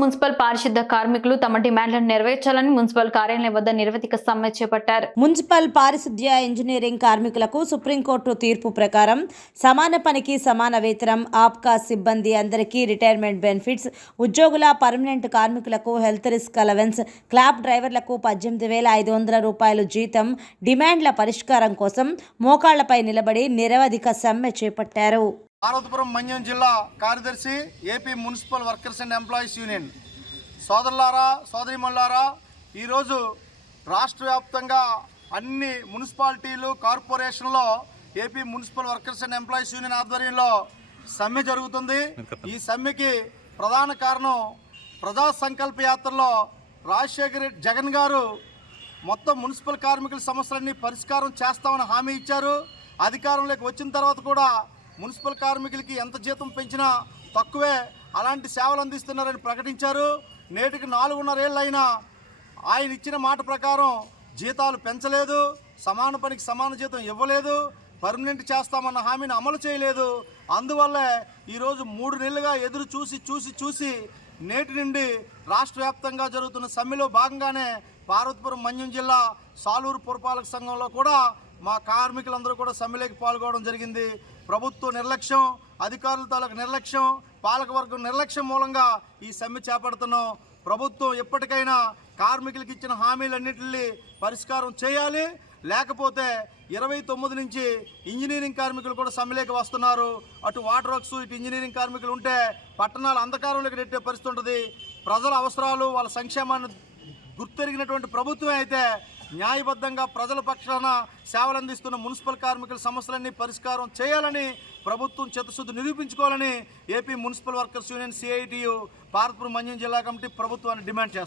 Municipal పారిశుద్ధ కార్మికులు తమ డిమాండ్లను నెరవేర్చాలని మున్సిపల్ కార్యాలయం వద్ద నిరవధిక సమ్మె చేపట్టారు. మున్సిపల్ పారిశుద్ధ్య ఇంజనీరింగ్ కార్మికులకు సుప్రీంకోర్టు తీర్పు ప్రకారం సమాన పనికి సమాన వేతనం ఆప్కా సిబ్బంది అందరికీ రిటైర్మెంట్ బెనిఫిట్స్ ఉద్యోగుల పర్మనెంట్ కార్మికులకు హెల్త్ రిస్క్ అలవెన్స్ క్లాబ్ డ్రైవర్లకు పద్దెనిమిది వేల ఐదు వందల రూపాయలు జీతం డిమాండ్ల పరిష్కారం కోసం మోకాళ్ళపై నిలబడి నిరవధిక సమ్మె చేపట్టారు. పార్వతీపురం మన్యం జిల్లా కార్యదర్శి AP municipal workers and employees union. సోదరులారా సోదరిమల్లారా ఈరోజు రాష్ట్ర వ్యాప్తంగా అన్ని మున్సిపాలిటీలు కార్పొరేషన్లో AP municipal workers and employees union ఆధ్వర్యంలో సమ్మె జరుగుతుంది. ఈ సమ్మెకి ప్రధాన కారణం ప్రజా సంకల్ప యాత్రలో రాజశేఖర్ రెడ్డి జగన్ గారు మొత్తం మున్సిపల్ కార్మికుల సమస్యలన్నీ పరిష్కారం చేస్తామని హామీ ఇచ్చారు. అధికారంలోకి వచ్చిన తర్వాత కూడా మున్సిపల్ కార్మికులకి ఎంత జీతం పెంచినా తక్కువే అలాంటి సేవలు అందిస్తున్నారని ప్రకటించారు. నేటికి నాలుగున్నరేళ్ళైనా అయినా ఆయన ఇచ్చిన మాట ప్రకారం జీతాలు పెంచలేదు సమాన పనికి సమాన జీతం ఇవ్వలేదు పర్మనెంట్ చేస్తామన్న హామీని అమలు చేయలేదు. అందువల్లే ఈరోజు మూడు నెలలుగా ఎదురు చూసి చూసి చూసి నేటి నుండి రాష్ట్ర వ్యాప్తంగా జరుగుతున్న సమ్మెలో భాగంగానే పార్వతీపురం మన్యం జిల్లా సాలూరు పురపాలక సంఘంలో కూడా మా కార్మికులందరూ కూడా సమ్మెలోకి పాల్గొనడం జరిగింది. ప్రభుత్వ నిర్లక్ష్యం అధికారుల తాలూకు నిర్లక్ష్యం పాలకవర్గం నిర్లక్ష్యం మూలంగా ఈ సమ్మె చేపడుతున్నాం. ప్రభుత్వం ఎప్పటికైనా కార్మికులకు ఇచ్చిన హామీలన్నింటినీ పరిష్కారం చేయాలి. లేకపోతే ఇరవై తొమ్మిది నుంచి ఇంజనీరింగ్ కార్మికులు కూడా సమ్మెలోకి వస్తున్నారు. అటు వాటర్ వర్క్స్ ఇటు ఇంజనీరింగ్ కార్మికులు ఉంటే పట్టణాలు అంధకారంలోకి నెట్టే పరిస్థితి ఉంటుంది. ప్రజల అవసరాలు వాళ్ళ సంక్షేమాన్ని గుర్తెరిగినటువంటి ప్రభుత్వమే అయితే న్యాయబద్ధంగా ప్రజల పక్షాన సేవలు అందిస్తున్న మున్సిపల్ కార్మికుల సమస్యలన్నీ పరిష్కారం చేయాలని ప్రభుత్వం చిత్తశుద్ధి నిరూపించుకోవాలని AP municipal workers union CITU Parvathipuram మంజం జిల్లా కమిటీ ప్రభుత్వాన్ని డిమాండ్ చేస్తారు